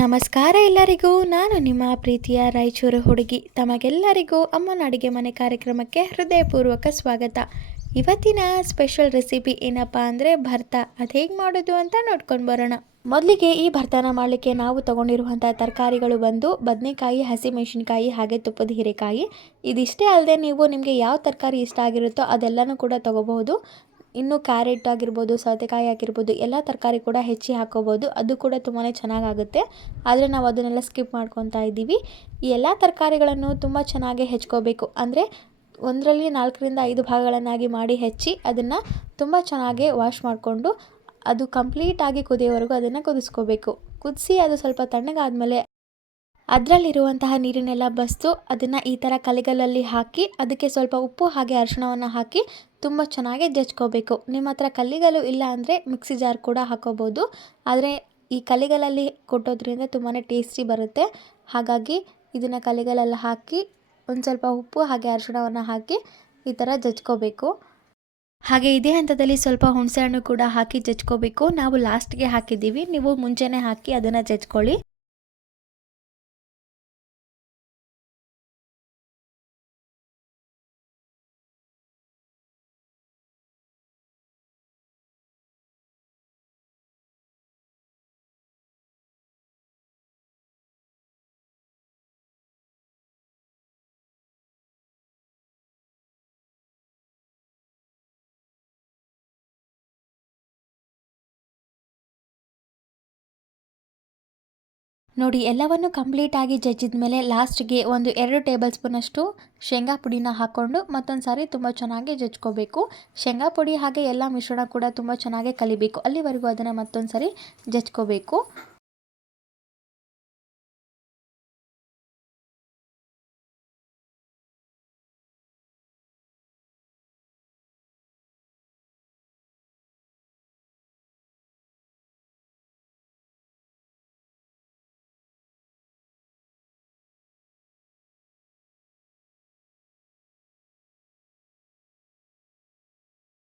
ನಮಸ್ಕಾರ ಎಲ್ಲರಿಗೂ. ನಾನು ನಿಮ್ಮ ಪ್ರೀತಿಯ ರಾಯಚೂರು ಹುಡುಗಿ. ತಮಗೆಲ್ಲರಿಗೂ ಅಮ್ಮನ ಅಡುಗೆ ಮನೆ ಕಾರ್ಯಕ್ರಮಕ್ಕೆ ಹೃದಯಪೂರ್ವಕ ಸ್ವಾಗತ. ಇವತ್ತಿನ ಸ್ಪೆಷಲ್ ರೆಸಿಪಿ ಏನಪ್ಪ ಅಂದರೆ ಭರ್ತ. ಅದು ಹೇಗೆ ಮಾಡೋದು ಅಂತ ನೋಡ್ಕೊಂಡು ಬರೋಣ. ಮೊದಲಿಗೆ ಈ ಭರ್ತನ ಮಾಡಲಿಕ್ಕೆ ನಾವು ತೊಗೊಂಡಿರುವಂಥ ತರಕಾರಿಗಳು ಬಂದು ಬದನೆಕಾಯಿ, ಹಸಿಮೆಣಸಿನ್ಕಾಯಿ, ಹಾಗೆ ತುಪ್ಪದ ಹೀರೆಕಾಯಿ. ಇದಿಷ್ಟೇ ಅಲ್ಲದೆ ನೀವು ನಿಮಗೆ ಯಾವ ತರಕಾರಿ ಇಷ್ಟ ಆಗಿರುತ್ತೋ ಅದೆಲ್ಲನೂ ಕೂಡ ತೊಗೋಬಹುದು. ಇನ್ನು ಕ್ಯಾರೆಟ್ ಆಗಿರ್ಬೋದು, ಸೌತೆಕಾಯಿ ಆಗಿರ್ಬೋದು, ಎಲ್ಲ ತರಕಾರಿ ಕೂಡ ಹೆಚ್ಚಿ ಹಾಕೋಬೋದು. ಅದು ಕೂಡ ತುಂಬಾ ಚೆನ್ನಾಗಾಗುತ್ತೆ. ಆದರೆ ನಾವು ಅದನ್ನೆಲ್ಲ ಸ್ಕಿಪ್ ಮಾಡ್ಕೊತಾ ಇದ್ದೀವಿ. ಈ ಎಲ್ಲ ತರಕಾರಿಗಳನ್ನು ತುಂಬ ಚೆನ್ನಾಗಿ ಹೆಚ್ಕೋಬೇಕು. ಅಂದರೆ 1ರಲ್ಲಿ 4ರಿಂದ 5 ಭಾಗಗಳನ್ನಾಗಿ ಮಾಡಿ ಹೆಚ್ಚಿ ಅದನ್ನು ತುಂಬ ಚೆನ್ನಾಗಿ ವಾಶ್ ಮಾಡಿಕೊಂಡು ಅದು ಕಂಪ್ಲೀಟಾಗಿ ಕುದಿಯೋವರೆಗೂ ಅದನ್ನು ಕುದಿಸ್ಕೋಬೇಕು. ಕುದಿಸಿ ಅದು ಸ್ವಲ್ಪ ತಣ್ಣಗಾದಮೇಲೆ ಅದರಲ್ಲಿರುವಂತಹ ನೀರನ್ನೆಲ್ಲ ಬಸಿದು ಅದನ್ನು ಈ ಥರ ಕಲಿಗಲ್ಲಲ್ಲಿ ಹಾಕಿ ಅದಕ್ಕೆ ಸ್ವಲ್ಪ ಉಪ್ಪು ಹಾಗೆ ಅರಿಶಿಣವನ್ನು ಹಾಕಿ ತುಂಬ ಚೆನ್ನಾಗಿ ಜಜ್ಕೋಬೇಕು. ನಿಮ್ಮ ಹತ್ರ ಕಲ್ಲಿಗಲ್ಲು ಇಲ್ಲ ಅಂದರೆ ಮಿಕ್ಸಿ ಜಾರ್ ಕೂಡ ಹಾಕೋಬೋದು. ಆದರೆ ಈ ಕಲ್ಲಿಗಲ್ಲಲ್ಲಿ ಕೊಟ್ಟೋದ್ರಿಂದ ತುಂಬಾ ಟೇಸ್ಟಿ ಬರುತ್ತೆ. ಹಾಗಾಗಿ ಇದನ್ನು ಕಲ್ಲಿಗಲ್ಲಲ್ಲಿ ಹಾಕಿ ಒಂದು ಸ್ವಲ್ಪ ಉಪ್ಪು ಹಾಗೆ ಅರಿಶಿಣವನ್ನು ಹಾಕಿ ಈ ಥರ ಜಜ್ಕೋಬೇಕು. ಹಾಗೆ ಇದೇ ಹಂತದಲ್ಲಿ ಸ್ವಲ್ಪ ಹುಣಸೆ ಹಣ್ಣು ಕೂಡ ಹಾಕಿ ಜಜ್ಕೋಬೇಕು. ನಾವು ಲಾಸ್ಟ್ಗೆ ಹಾಕಿದ್ದೀವಿ, ನೀವು ಮುಂಚೆನೇ ಹಾಕಿ ಅದನ್ನು ಜಜ್ಕೊಳ್ಳಿ. ನೋಡಿ, ಎಲ್ಲವನ್ನು ಕಂಪ್ಲೀಟಾಗಿ ಜಜ್ಜಿದ ಮೇಲೆ ಲಾಸ್ಟ್ಗೆ 1-2 ಟೇಬಲ್ ಸ್ಪೂನಷ್ಟು ಶೇಂಗಾ ಪುಡಿನ ಹಾಕ್ಕೊಂಡು ಮತ್ತೊಂದು ಸಾರಿ ತುಂಬ ಚೆನ್ನಾಗಿ ಜಜ್ಕೋಬೇಕು. ಶೇಂಗಾ ಪುಡಿ ಹಾಗೆ ಎಲ್ಲ ಮಿಶ್ರಣ ಕೂಡ ತುಂಬ ಚೆನ್ನಾಗಿ ಕಲಿಬೇಕು. ಅಲ್ಲಿವರೆಗೂ ಅದನ್ನು ಮತ್ತೊಂದು ಸಾರಿ ಜಜ್ಕೋಬೇಕು.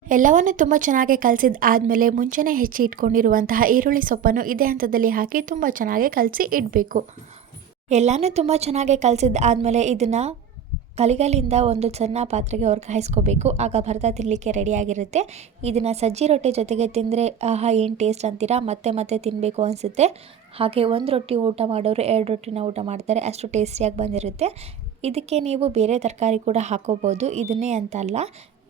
ಎಲ್ಲವನ್ನು ತುಂಬ ಚೆನ್ನಾಗಿ ಕಲಸಿದ ಆದಮೇಲೆ ಮುಂಚೆನೇ ಹೆಚ್ಚಿ ಇಟ್ಕೊಂಡಿರುವಂತಹ ಈರುಳ್ಳಿ ಸೊಪ್ಪನ್ನು ಇದೇ ಹಂತದಲ್ಲಿ ಹಾಕಿ ತುಂಬ ಚೆನ್ನಾಗಿ ಕಲಸಿ ಇಡಬೇಕು. ಎಲ್ಲನೂ ತುಂಬ ಚೆನ್ನಾಗಿ ಕಲಸಿದ ಆದಮೇಲೆ ಇದನ್ನು ಕಲಿಗಲ್ಲಿಂದ ಒಂದು ಸಣ್ಣ ಪಾತ್ರೆಗೆ ವರ್ಗಾಯಿಸ್ಕೋಬೇಕು. ಆಗ ಭರ್ತ ತಿನ್ನಲಿಕ್ಕೆ ರೆಡಿಯಾಗಿರುತ್ತೆ. ಇದನ್ನು ಸಜ್ಜಿ ರೊಟ್ಟಿ ಜೊತೆಗೆ ತಿಂದರೆ ಆಹಾ ಏನು ಟೇಸ್ಟ್ ಅಂತೀರಾ, ಮತ್ತೆ ಮತ್ತೆ ತಿನ್ನಬೇಕು ಅನಿಸುತ್ತೆ. ಹಾಗೆ 1 ರೊಟ್ಟಿ ಊಟ ಮಾಡೋರು 2 ರೊಟ್ಟಿನ ಊಟ ಮಾಡ್ತಾರೆ, ಅಷ್ಟು ಟೇಸ್ಟಿಯಾಗಿ ಬಂದಿರುತ್ತೆ. ಇದಕ್ಕೆ ನೀವು ಬೇರೆ ತರಕಾರಿ ಕೂಡ ಹಾಕೋಬೋದು, ಇದನ್ನೇ ಅಂತಲ್ಲ.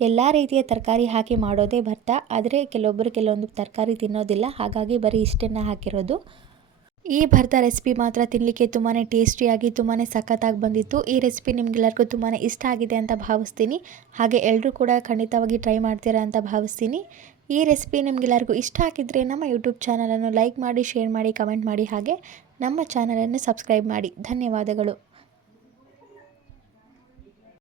ಎಲ್ಲ ರೀತಿಯ ತರಕಾರಿ ಹಾಕಿ ಮಾಡೋದೇ ಭರ್ತ. ಆದರೆ ಕೆಲವೊಬ್ಬರು ಕೆಲವೊಂದು ತರಕಾರಿ ತಿನ್ನೋದಿಲ್ಲ, ಹಾಗಾಗಿ ಬರೀ ಇಷ್ಟನ್ನು ಹಾಕಿರೋದು. ಈ ಭರ್ತ ರೆಸಿಪಿ ಮಾತ್ರ ತಿನ್ನಲಿಕ್ಕೆ ತುಂಬಾ ಟೇಸ್ಟಿಯಾಗಿ ತುಂಬಾ ಸಖತ್ತಾಗಿ ಬಂದಿತ್ತು. ಈ ರೆಸಿಪಿ ನಿಮಗೆಲ್ಲರಿಗೂ ತುಂಬಾ ಇಷ್ಟ ಆಗಿದೆ ಅಂತ ಭಾವಿಸ್ತೀನಿ. ಹಾಗೆ ಎಲ್ಲರೂ ಕೂಡ ಖಂಡಿತವಾಗಿ ಟ್ರೈ ಮಾಡ್ತೀರಾ ಅಂತ ಭಾವಿಸ್ತೀನಿ. ಈ ರೆಸಿಪಿ ನಿಮಗೆಲ್ಲರಿಗೂ ಇಷ್ಟ ಆಗಿದ್ದರೆ ನಮ್ಮ ಯೂಟ್ಯೂಬ್ ಚಾನಲನ್ನು ಲೈಕ್ ಮಾಡಿ, ಶೇರ್ ಮಾಡಿ, ಕಮೆಂಟ್ ಮಾಡಿ, ಹಾಗೆ ನಮ್ಮ ಚಾನಲನ್ನು ಸಬ್ಸ್ಕ್ರೈಬ್ ಮಾಡಿ. ಧನ್ಯವಾದಗಳು.